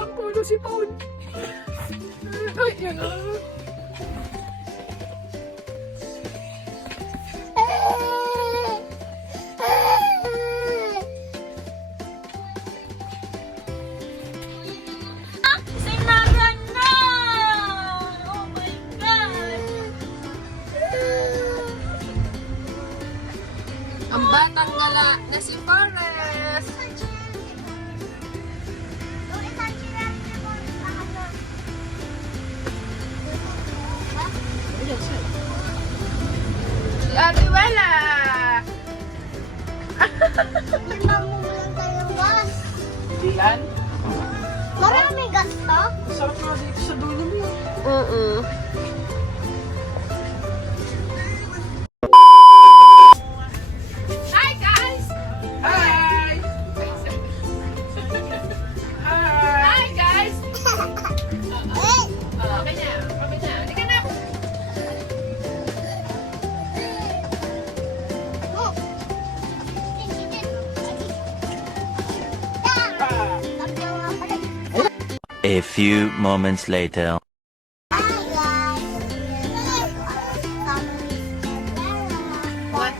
ang puno si Paul. Ay, yan na. Sinagan na! Oh my God! Ang batang gala na si Forrest. Si Ate Wala. Mamulang dalawa. Dilan? Marami gasto? Sarap nga dito sa dulo mo. Hi guys! Hi! Hi guys! Okay na. Halika na. A few moments later. What?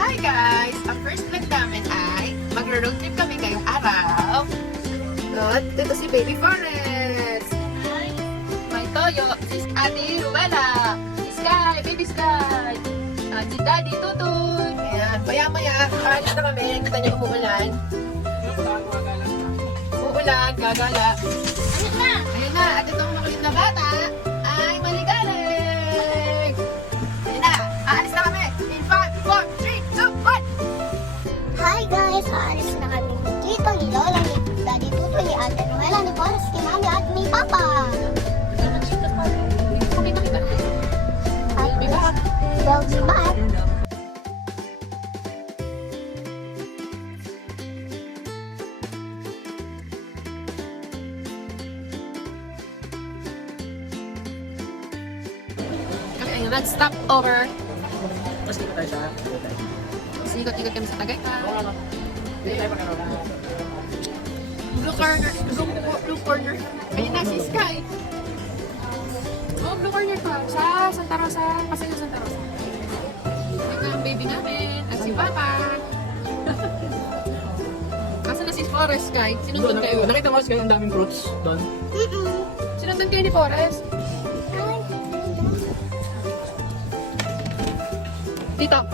Hi guys! Ang first vlog namin ay magro-road trip kami ngayong araw. At dito si Baby Forrest. May Toyo, si Ate Ruela, si Sky, Baby Sky, at si Daddy Tutoy. Ayan, maya-maya, kaalis na kami. Kita niyo umuulan. Uulan, gagala. Ano na? Ayun na, at itong makulit na bata ay maligalig. Ayun na, aalis na kami. In 5, 4, 3, 2, 1. Hi guys! Aalis na kami ni Tito, ni Lola, ni Daddy Tuto, ni Ate Noela, ni Forrest, ni Mami at ni Papa. At they'll be back. Ayun, let's stop over. Ikot-ikot kami sa Tagaytay. Blue corner. Blue corner. Ayun na si Sky. Oh, blue corner pa. Sa Santa Rosa. Kasi yung Santa Rosa. Ito ang baby namin. At si Papa. Asa na si Forrest, Sky? Sinundan kayo. Nakita mo kasi ang daming fruits doon. Sinundan kayo ni Forrest. Dito.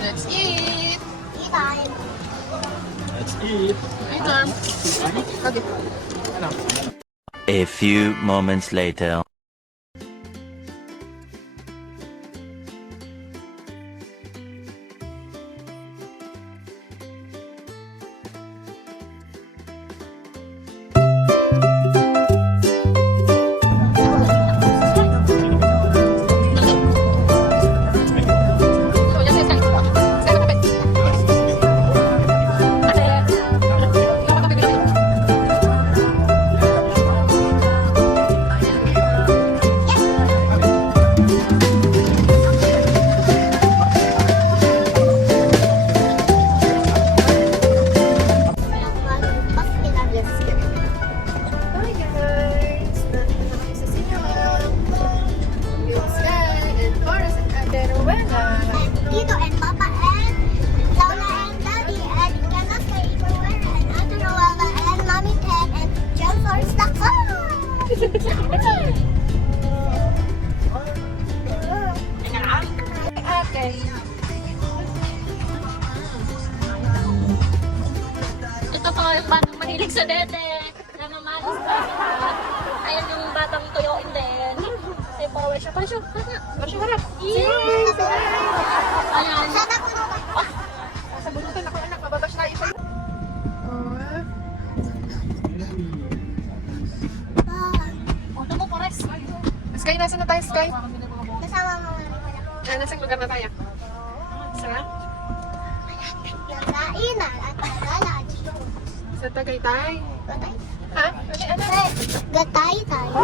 Let's eat. Time. Let's eat. Eat time. Okay. A few moments later. Tito and Papa and Lola and Daddy and Nana Kay and Ate Noela and Mommy Ted and John Forrest the Okay. Ito po yung batang mahilig sa dede. Na mamalis pa siya. Ayan yung batang tuyuin din. Kasi power siya. Paano siya? Harap. Yes! Ayan. Sa bunutan ako anak, mababash tayo sa'yo. Oh, ito mo, Forrest. Sky, nasa na tayo, Sky? Nasa Nasaan lugar na tayo? Sa? Nagkainan at naglalad. Sa Tagaytay. Gatay. Ha? Ano? Gatay tayo.